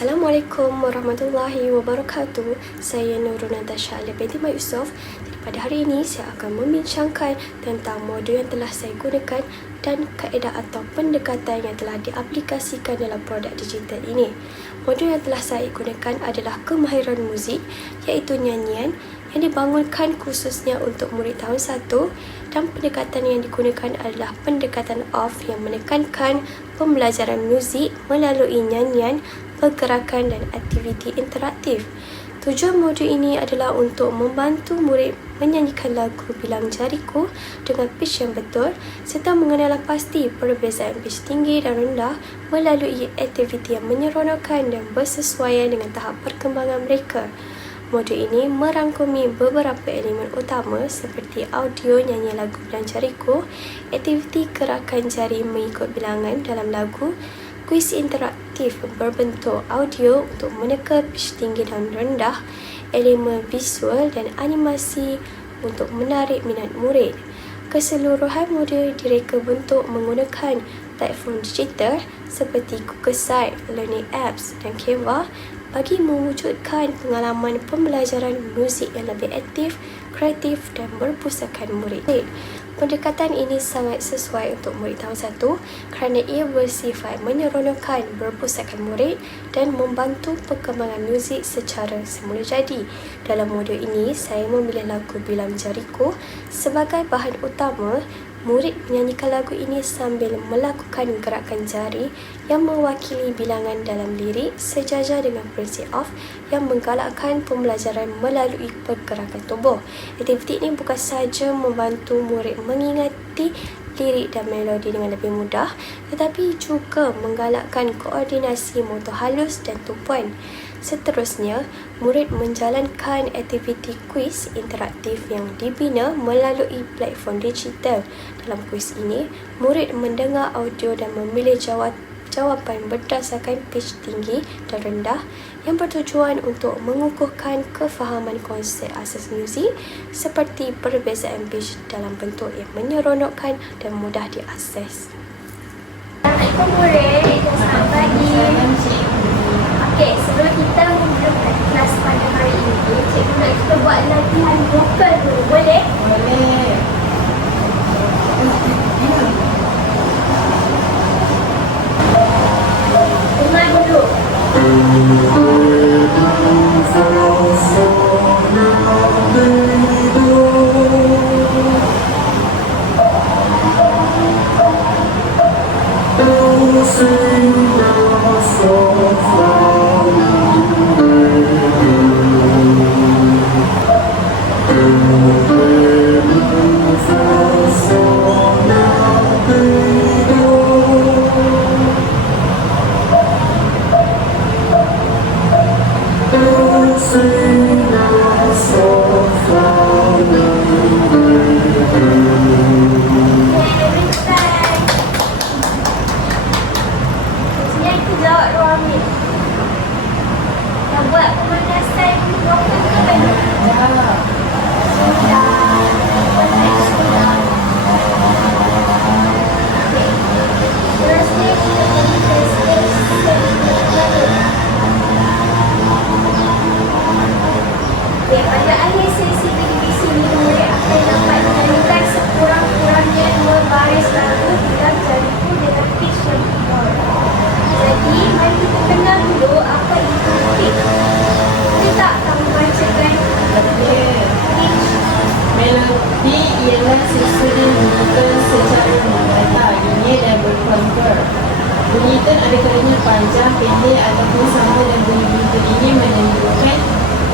Assalamualaikum warahmatullahi wabarakatuh. Saya Nurul Natasha binti Mat Yusof. Pada hari ini saya akan membincangkan tentang modul yang telah saya gunakan dan kaedah atau pendekatan yang telah diaplikasikan dalam produk digital ini. Modul yang telah saya gunakan adalah kemahiran muzik, iaitu nyanyian yang dibangunkan khususnya untuk murid tahun 1, dan pendekatan yang digunakan adalah pendekatan OFF yang menekankan pembelajaran muzik melalui nyanyian, pergerakan dan aktiviti interaktif. Tujuan modul ini adalah untuk membantu murid menyanyikan lagu Bilang Jariku dengan pitch yang betul serta mengenal pasti perbezaan pitch tinggi dan rendah melalui aktiviti yang menyeronokkan dan bersesuaian dengan tahap perkembangan mereka. Modul ini merangkumi beberapa elemen utama seperti audio nyanyi lagu Bilang Jariku, aktiviti gerakan jari mengikut bilangan dalam lagu, kuis interaktif berbentuk audio untuk meneka pitch tinggi dan rendah, elemen visual dan animasi untuk menarik minat murid. Keseluruhan modul direka bentuk menggunakan platform digital seperti Google Site, Learning Apps dan Canva bagi mewujudkan pengalaman pembelajaran muzik yang lebih aktif, kreatif dan berpusatkan murid. Pendekatan ini sangat sesuai untuk murid tahun 1 kerana ia bersifat menyeronokkan berpusatkan murid dan membantu perkembangan muzik secara semula jadi. Dalam modul ini, saya memilih lagu Bilang Jariku sebagai bahan utama. Murid menyanyikan lagu ini sambil melakukan gerakan jari yang mewakili bilangan dalam lirik sejajar dengan prinsip OFF yang menggalakkan pembelajaran melalui pergerakan tubuh. Aktiviti ini bukan sahaja membantu murid mengingati lirik dan melodi dengan lebih mudah, tetapi juga menggalakkan koordinasi motor halus dan tumpuan. Seterusnya, murid menjalankan aktiviti kuis interaktif yang dibina melalui platform digital. Dalam kuis ini, murid mendengar audio dan memilih jawapan berdasarkan pitch tinggi dan rendah yang bertujuan untuk mengukuhkan kefahaman konsep asas muzik seperti perbezaan pitch dalam bentuk yang menyeronokkan dan mudah diakses. Assalamualaikum murid, selamat pagi. Okey, sebelum kita memulakan kelas pada hari ini, cikgu nak kita buat latihan vokal dulu, boleh? Boleh. Dengar dulu. Pada akhir sesi televisi ini, murid akan dapat menyanyikan sekurang-kurangnya 2 baris lagu Bilang Jariku dengan pitch yang betul. Jadi, mari kita kenal dulu apa itu pitch. Kita akan membacakan pitch. Melodi ialah sesuatu yang bunyikan secara merata, bunyi dan berkontur. Bunyikan ada kalanya panjang, pendek ataupun sama, dan bunyi-bunyi ini menunjukkan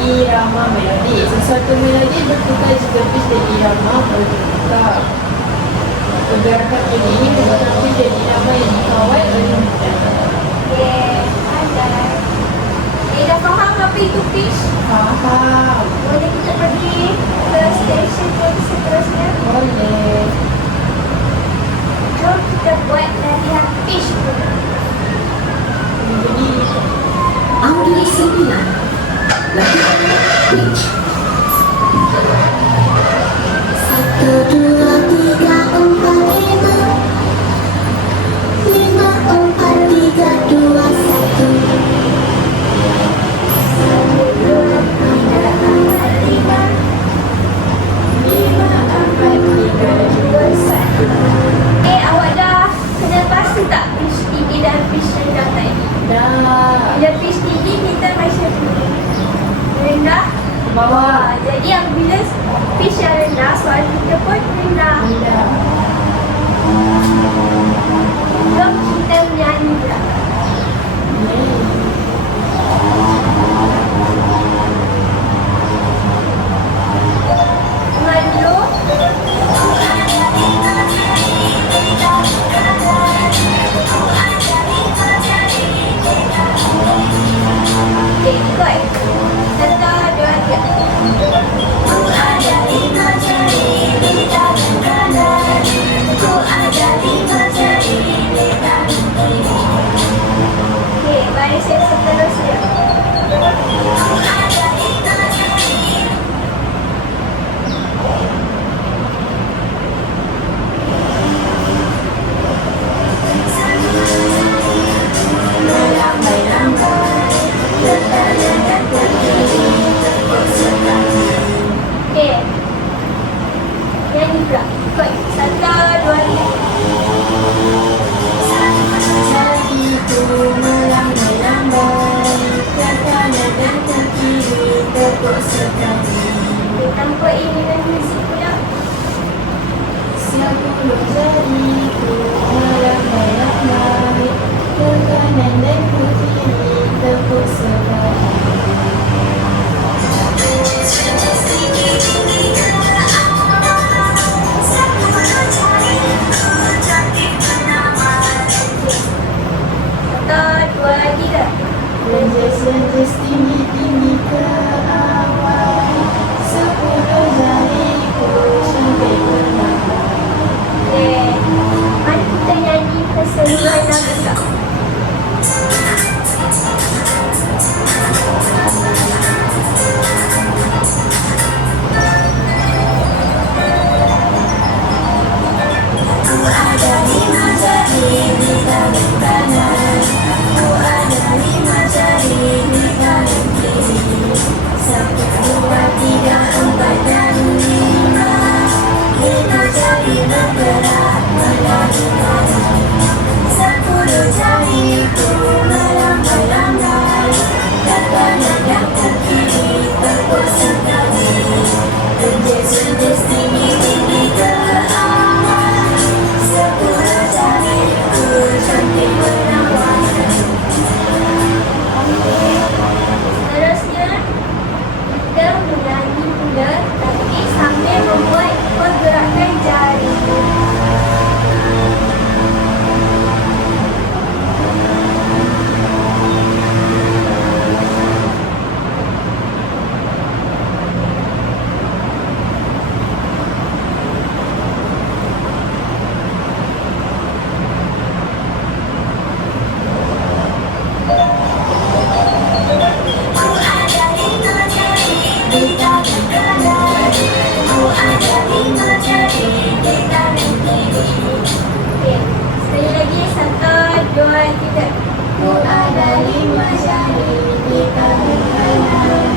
irama melodi. Sesuatu melodi bertukar jika pitch dan irama bertukar. Pergerakan ini merupakan pitch dan irama yang dikawal oleh mudah. Ada. Dah faham apa itu pitch? Faham. Boleh kita pergi ke stesen yang seterusnya? Boleh. Jom kita buat latihan pitch dulu. Jadi Audio 9. Latihan pitch. 1, 2, 3, 4, 5. 5, 4, 3, 2, 1. Bila pitch tinggi, kita macam rendah Ke bawah. Jadi apabila pitch yang rendah, suara kita pun rendah. Rendah. Jom kita menyanyi pula. Melu. Okay, ikut. 1, 2, 3. Okay, baris yang seterusnya. Okay. Nyanyi pula. Ikut. 1, 2, 3. Jadi ku melambai-lambai ke kanan dan ke kiri tepuk sekali. Okay, tanpa iringan muzik pula. 10 jariku melambai-lambai ke kanan dan ke kiri tepuk sekali. Satu, dua, tiga. Lenjes-lenjes tinggi-tinggi ke awan 10 jariku sampai ke lawan. Okay. Mari kita nyanyi keseluruhan lagu tak? Ada 5 jari di tangan kanan, ku ada 5 jari di tangan kiri. 1, 2, 3, 4 dan 5. 5 jari bergerak melari-lari. 10 jariku melambai-lambai ke kanan dan ke kiri tepuk sekali. Lenjes-lenjes tinggi-tinggi ke awan 10 jariku cantik menawan. Seterusnya, kita menyanyi pula tapi sambil membuat pergerakan jari. Ku ada 5 jari di tangan kanan, ku ada 5 jari di tangan kiri. Okay. Sekali lagi, 1, 2, 3. Ku ada 5 jari di tangan kanan,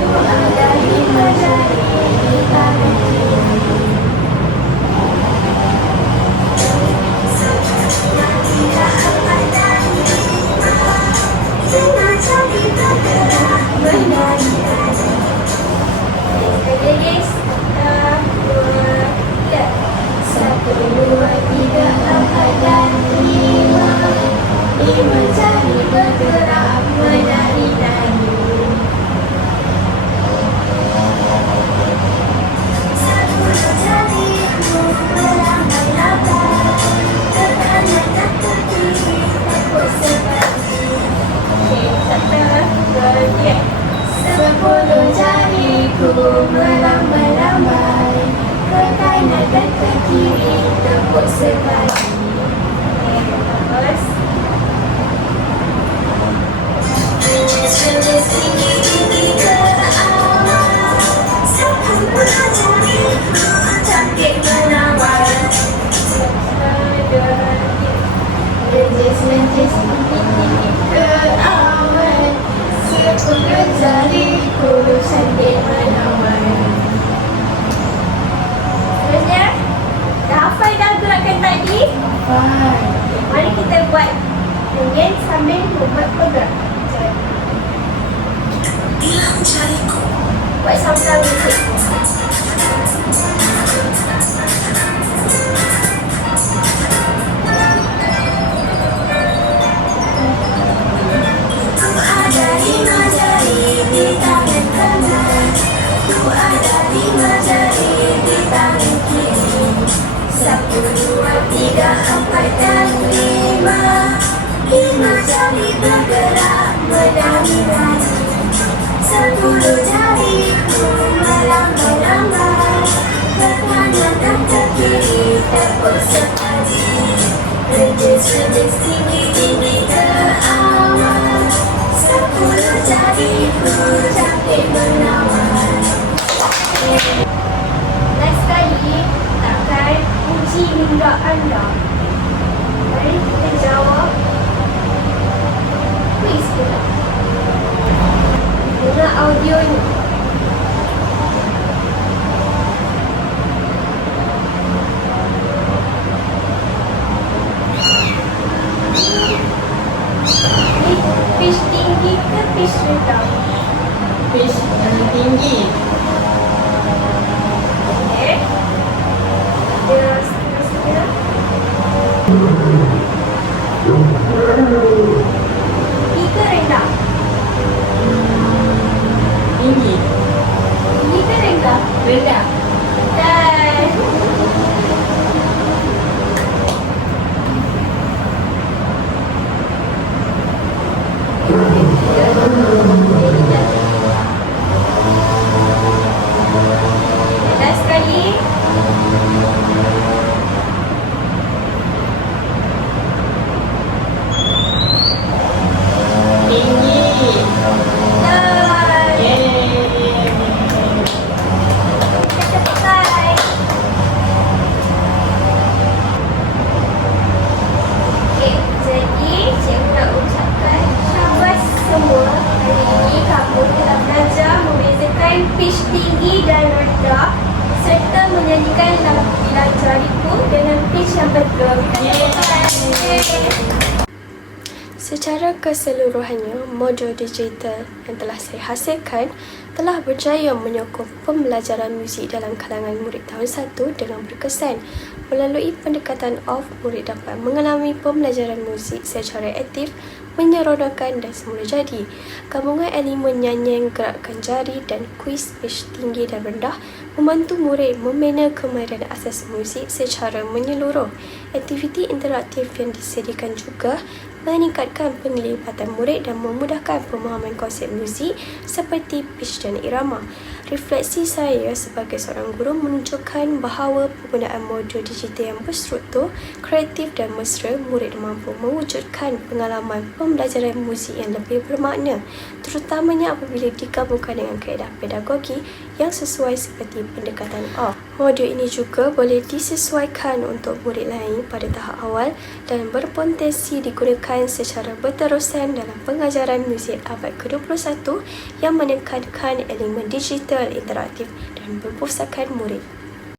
ku ada 5 jari di tangan kiri. 1, 2, 3, 4 dan 5. 5 jari bergerak menari-nari. Sekali lagi, 1, 2, 3. 1, 2, 3, 4 dan 5. 5 jari bergerak menari-nari. 10 jariku melambai-lambai ke kanan dan ke kiri tepuk sekali. Okay, 1, 2, 3. 10 jariku melambai-lambai ke kanan dan ke kiri tepuk sekali. Okay, terus. Lenjes-lenjes tinggi-tinggi ke awan 10 jariku cantik menawan. 1, 2, 3. Lenjes-lenjes tinggi-tinggi ke awan 10 jariku cantik menawan. Seterusnya, dah hafal dah gerakan tadi? Faham. Mari kita buat Bilang jariku. Buat sambil musik. Ku ada 5 jari di tangan kanan. Ku ada 5 jari di tangan kiri. 1, 2, 3, 4 dan 5. 5 jari bergerak menari-nari. 10 jariku melambai-lambai. Ke kanan dan ke kiri tepuk sekali. Redis-redis tinggi-tinggi ke awal. 10 jariku cantik menawan. Last sekali, takkan uji minda anda. Mari kita jawab kuis pula. Dengar audionya. Ni pitch tinggi ke pitch rendah? Pitch yang tinggi. Okey. Dia setengah-setengah. Tinggi ke rendah? Tinggi. Tinggi ke rendah? Rendah. Dan last sekali. Tinggi. Dan Yeay. kita selesai. Okey, jadi cikgu nak ucapkan syabas semua. Hari ini kamu telah belajar membezakan pitch tinggi dan rendah serta menyanyikan lagu Bila Jariku dengan pitch yang betul. Secara keseluruhannya, modul digital yang telah saya hasilkan telah berjaya menyokong pembelajaran muzik dalam kalangan murid tahun 1 dengan berkesan. Melalui pendekatan OFF, murid dapat mengalami pembelajaran muzik secara aktif, menyeronokkan dan semula jadi. Gabungan elemen nyanyian, gerakan jari dan kuis pitch tinggi dan rendah membantu murid membina kemahiran asas muzik secara menyeluruh. Aktiviti interaktif yang disediakan juga meningkatkan penglibatan murid dan memudahkan pemahaman konsep muzik seperti pitch dan irama. Refleksi saya sebagai seorang guru menunjukkan bahawa penggunaan modul digital yang berstruktur, kreatif dan mesra, murid mampu mewujudkan pengalaman pembelajaran muzik yang lebih bermakna, terutamanya apabila digabungkan dengan kaedah pedagogi yang sesuai seperti pendekatan OFF. Modul ini juga boleh disesuaikan untuk murid lain pada tahap awal dan berpotensi digunakan secara berterusan dalam pengajaran muzik abad ke-21 yang menekankan elemen digital interaktif dan berpusatkan murid.